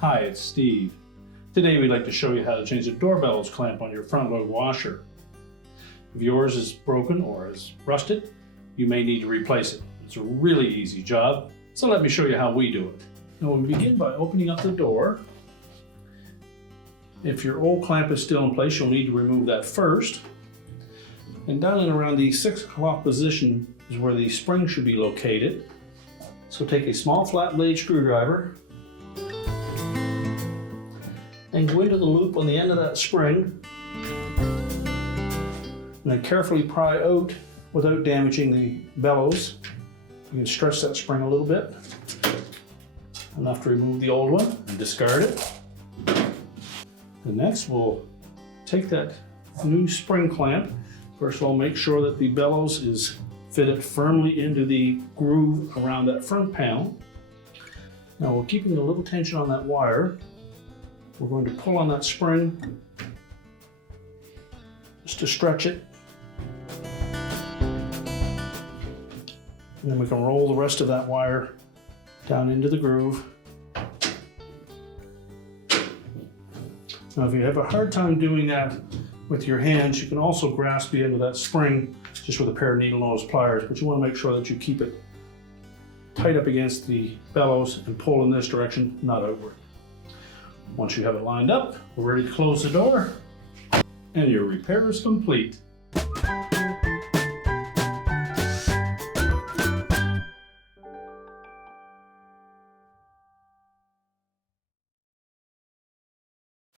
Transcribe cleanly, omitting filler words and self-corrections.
Hi, it's Steve. Today we'd like to show you how to change the door bellows clamp on your front load washer. If yours is broken or is rusted, you may need to replace it. It's a really easy job, so let me show you how we do it. Now we'll begin by opening up the door. If your old clamp is still in place, you'll need to remove that first. And down and around the 6 o'clock position is where the spring should be located. So take a small flat blade screwdriver and go into the loop on the end of that spring, and then carefully pry out without damaging the bellows. You can stretch that spring a little bit, enough to remove the old one and discard it. And next we'll take that new spring clamp. First of all, make sure that the bellows is fitted firmly into the groove around that front panel. Now we're keeping a little tension on that wire. We're going to pull on that spring just to stretch it. And then we can roll the rest of that wire down into the groove. Now if you have a hard time doing that with your hands, you can also grasp the end of that spring just with a pair of needle nose pliers, but you want to make sure that you keep it tight up against the bellows and pull in this direction, not outward. Once you have it lined up, we're ready to close the door, and your repair is complete.